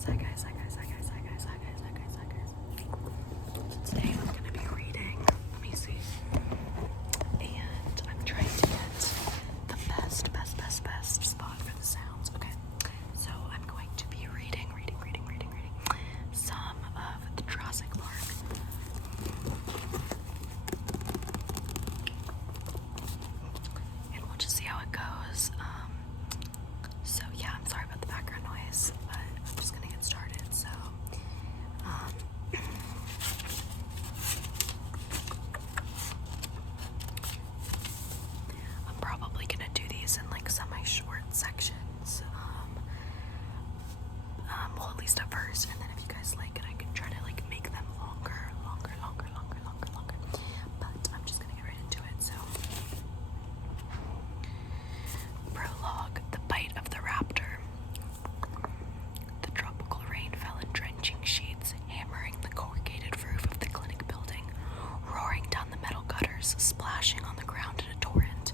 So today I'm going to be reading, let me see, and I'm trying to get the best spot for the sounds. Okay, so I'm going to be reading some of the Jurassic Park. And we'll just see how it goes. So yeah, I'm sorry about the background noise, but I'm just gonna get started. So I'm probably gonna do these in like semi-short sections. Well, at least at first, and then if you guys like it, I can try to like make them longer. But I'm just gonna get right into it. So, prologue: the bite of the raptor. The tropical rain fell in drenching sheets, hammering the corrugated roof of the clinic building, roaring down the metal gutters, splashing on the ground in a torrent.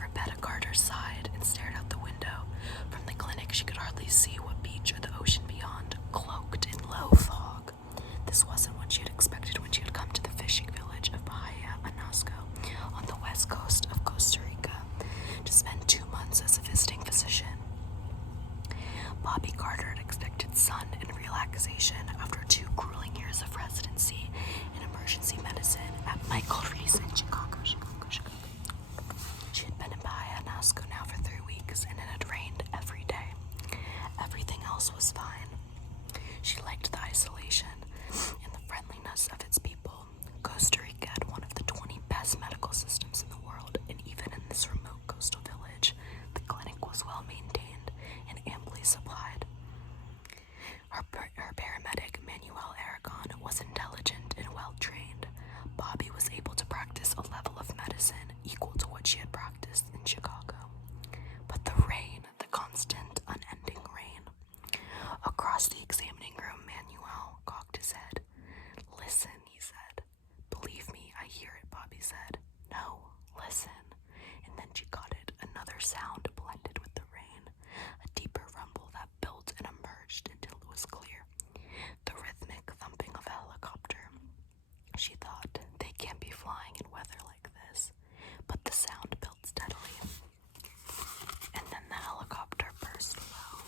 Rebecca Carter sighed and stared out the window. From the clinic, she could hardly see what beach or the ocean beyond, cloaked in low fog. This wasn't what she had expected when she had come to the fishing village of Bahia Anasco on the west coast of Costa Rica to spend 2 months as a visiting physician. Bobby Carter had expected sun and relaxation after 2 grueling years of residency in emergency medicine at Michael Reese in Chicago. She had been in Bahia Anasco now for 3 weeks, and it had rained every day. Everything else was fine. She liked the isolation and the friendliness of its people. Costa Rica had one of the 20 best medical systems in the world, and even in this remote coastal village, the clinic was well maintained and amply supplied. Her paramedic, Manuel Aragon, was intelligent and well-trained. Bobby was able to practice a level of medicine equal to what she had practiced in Chicago. But the rain, the constant, unending rain. Across the examining room, Manuel cocked his head. "Listen," he said. "Believe me, I hear it," Bobby said. "No, listen." And then she caught it, another sound blended with the rain, a deeper rumble that built and emerged until it was clear. The rhythmic thumping of a helicopter. She thought, they can't be flying in weather like this. But the sound built steadily. And then the helicopter burst low.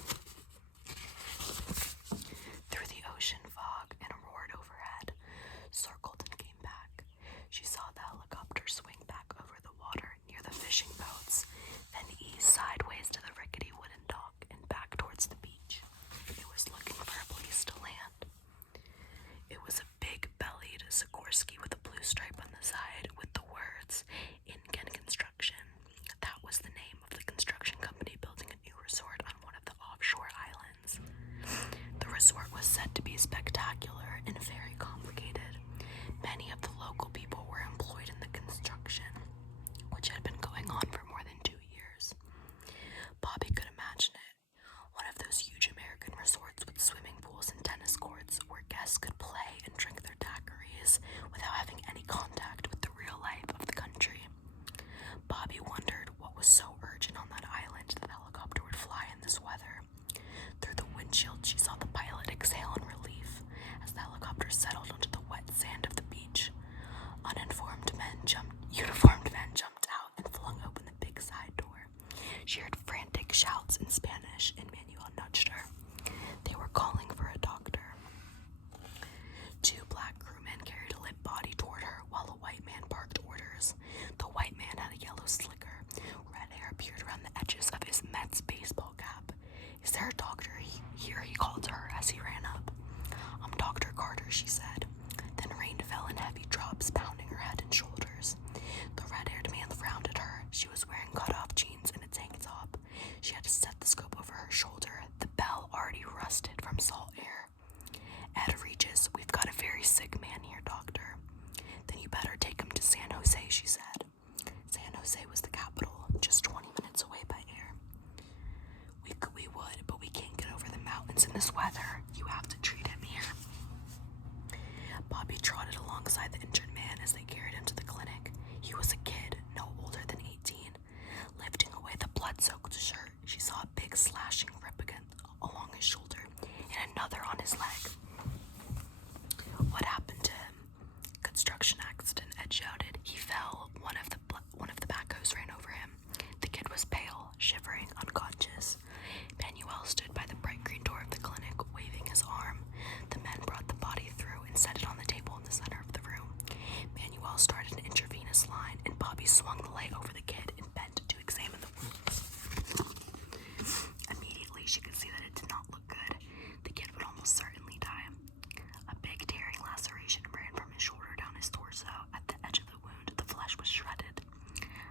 Through the ocean fog and roared overhead, circled and came back. She saw the helicopter swing back over the water near the fishing boats, then ease sideways to the rickety wooden dock and back towards the beach. It was looking for a place to land. It was a big-bellied Sikorsky with a blue stripe on the side with the words, "Incan Construction." That was the name of the construction company building a new resort on one of the offshore islands. The resort was said to be spectacular and very complicated. Many of the local people were employed in the construction, which had been going on for more than 2 years. Bobby could imagine it. One of those huge American resorts with swimming pools and tennis courts where guests could play and drink their daiquiris without having any contact with the real life of the country. Bobby wondered what was so urgent on that island that the helicopter would fly in this weather. Through the windshield, she saw the pilot exhale in relief as the helicopter settled onto the wet sand of the beach. Uniformed men jumped out and flung open the big side door. She heard frantic shouts in Spanish, and Manuel nudged her. They were calling for a doctor. 2 black crewmen carried a limp body toward her while a white man barked orders. The white man had a yellow slicker. Red hair appeared around the edges of his Mets baseball cap. "Is there a doctor here?" he called to her as he ran up. "I'm Dr. Carter," she said. Then rain fell in heavy drops, pounding her head and shoulders. The red-haired man frowned at her. She was wearing cut-off jeans and a tank top. She had a stethoscope his leg. What happened to him? Construction accident, Ed shouted. He fell. One of the backhoes ran over him. The kid was pale, shivering, unconscious. Manuel stood by the bright green door of the clinic, waving his arm. The men brought the body through and set it on the table in the center of the room. Manuel started an intravenous line, and Bobby swung the lay over the kid and bent to examine the wounds. Immediately, she could see that it did not look good. The kid would almost certainly die. A big tearing laceration ran from his shoulder down his torso. At the edge of the wound, the flesh was shredded.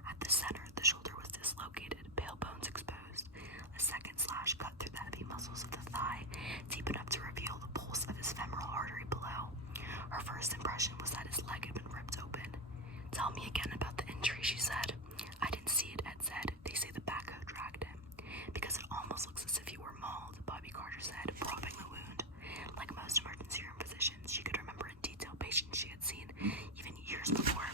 At the center, the shoulder was dislocated, pale bones exposed. A second slash cut through the heavy muscles of the thigh, deep enough to reveal the pulse of his femoral artery below. Her first impression was that his leg had been ripped open. "Tell me again about the injury," she said. "I didn't see it," Ed said. "They say the backhoe dragged him." "Because it almost looks as if you were mauled," Bobby Carter said, propping the wound. Like most emergency room physicians, she could remember in detail patients she had seen, even years before.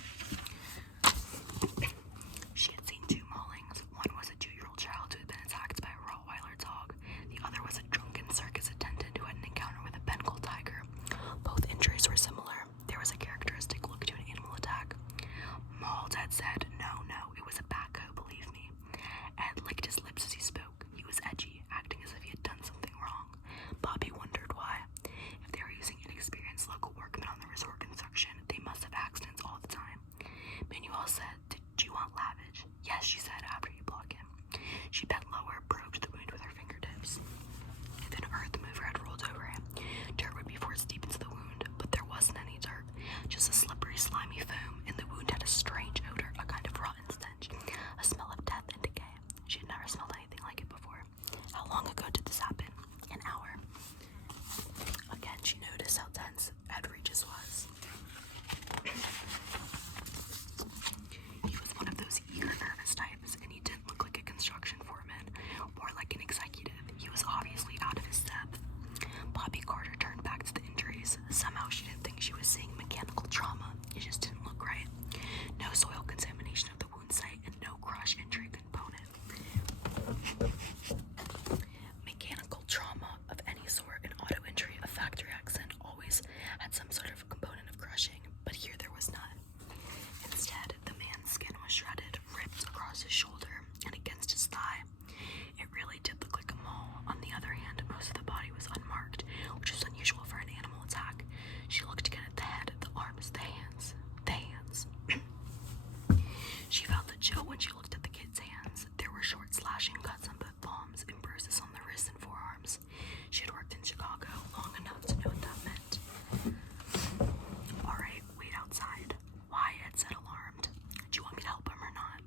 She had seen 2 maulings. One was a 2-year-old child who had been attacked by a Rottweiler dog. The other was a drunken circus attendant who had an encounter with a Bengal tiger. Both injuries were similar. There was a characteristic look to an animal attack. "Mauled," Ed said. No, it was a backhoe, believe me." Ed licked his lips as he spoke. He was edgy, acting as if he had done something wrong. Bobby wondered why. If they were using inexperienced local workmen on the resort construction, they must have accidents all the time. Manuel said, "Did you want lavage?" "Yes," she said, "after you block him." She bent lower, probed the wound with her fingertips. If an earth mover had rolled over him, dirt would be forced deep into the wound, but there wasn't any dirt, just a slippery, slimy foam, and the wound had a strange odor, a kind of rotten stench, a smell of death and decay. She had never smelled anything like it before. How long ago did this happen? An hour. Again, she noticed how tense Ed Regis was. He was one of those eager, nervous types, and he didn't look like a construction foreman, more like an executive. He was obviously out of his depth. Bobby Carter turned back to the injuries. Somehow she didn't think she was seeing mechanical trauma. It just didn't look right. No soil contamination of the wound site and no crush injury component. Mechanical trauma of any sort, an auto injury, a factory accident, always had some sort of component of crushing, but here there was none. Instead, the man's skin was shredded, ripped across his shoulder and against his thigh. It really did look like a maul. On the other hand, most of the body was unmarked, which was unusual for an animal attack. She looked again at the head, the arms, the hands. She felt a chill when she looked at the kid's hands. There were short slashing cuts on both palms and bruises on the wrists and forearms. She had worked in Chicago long enough to know what that meant. "All right, wait outside." "Why?" Ed said, alarmed. "Do you want me to help him or not?"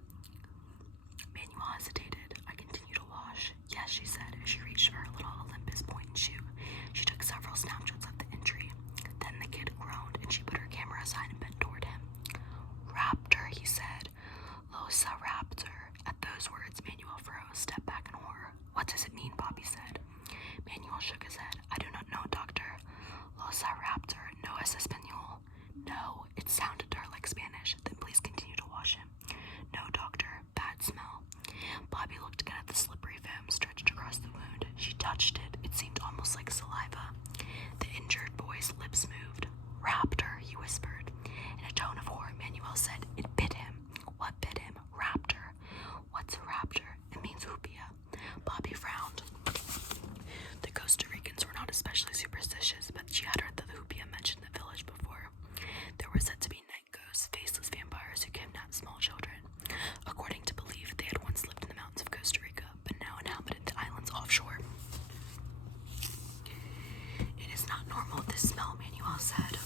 Manuel hesitated. "I continue to wash." "Yes," she said as she reached for her little Olympus point and shoe. She took several snapshots of the injury. Then the kid groaned and she put her camera aside and bent toward him. "Raptor," he said. "Losa raptor." At those words, Manuel froze, stepped back in horror. "What does it mean?" Bobby said. Manuel shook his head. "I do not know, doctor." "Losa raptor, no es español." "No," it sounded to her like Spanish. "Then please continue to wash him." "No, doctor, bad smell." Bobby looked again at the slippery foam stretched across the wound. She touched it. It seemed almost like saliva. The injured boy's lips moved. "Raptor," he whispered. In a tone of horror, Manuel said, "It bit him." "What bit him?" "Raptor." "What's a raptor?" "It means hoopia." Bobby frowned. The Costa Ricans were not especially superstitious, but she had heard the hoopia mentioned in the village before. There were said to be night ghosts, faceless vampires who kidnapped small children. According to belief, they had once lived in the mountains of Costa Rica, but now inhabited the islands offshore. "It is not normal, this smell," Manuel said.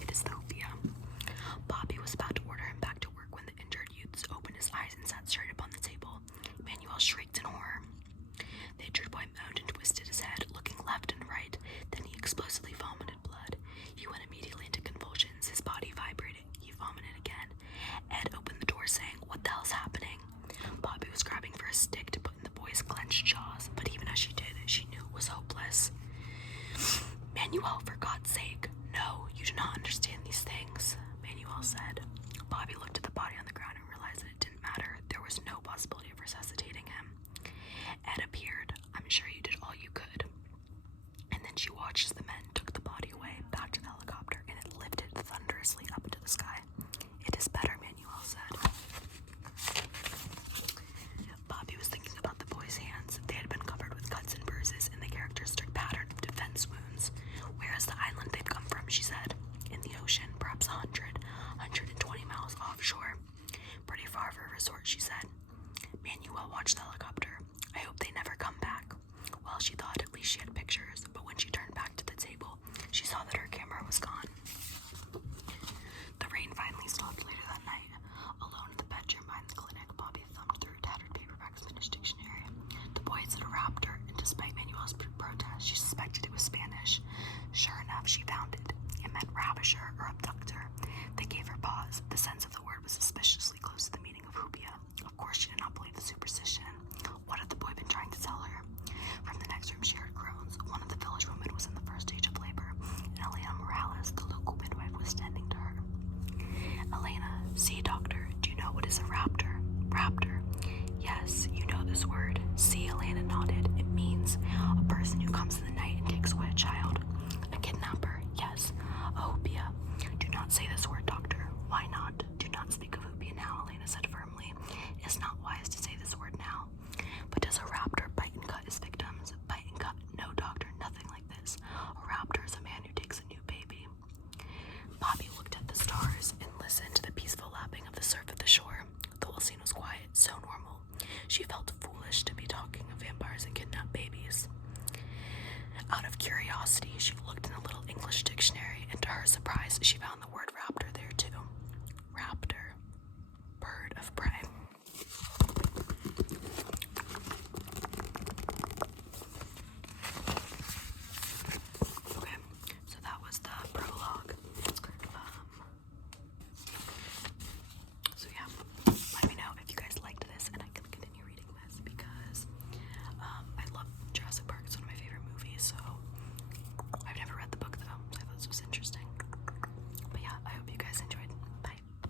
"It is the hoopia." Bobby was about to order him back to work when the injured youth opened his eyes and sat straight up on the table. Manuel shrieked in horror. The injured boy moaned and twisted his head, looking left and right. Then he explosively vomited blood. He went immediately into convulsions. His body vibrated. He vomited again. Ed opened the door, saying, "What the hell's happening?" Bobby was grabbing for a stick to put in the boy's clenched jaws, but even as she did, she knew it was hopeless. "Manuel, for God's sake." "No, you do not understand these things," Manuel said. Bobby looked at the body on the ground and realized that it didn't matter. There was no possibility of resuscitating him. Ed appeared. "I'm sure you did all you could." And then she watched curiosity, she looked in a little English dictionary, and to her surprise, she found the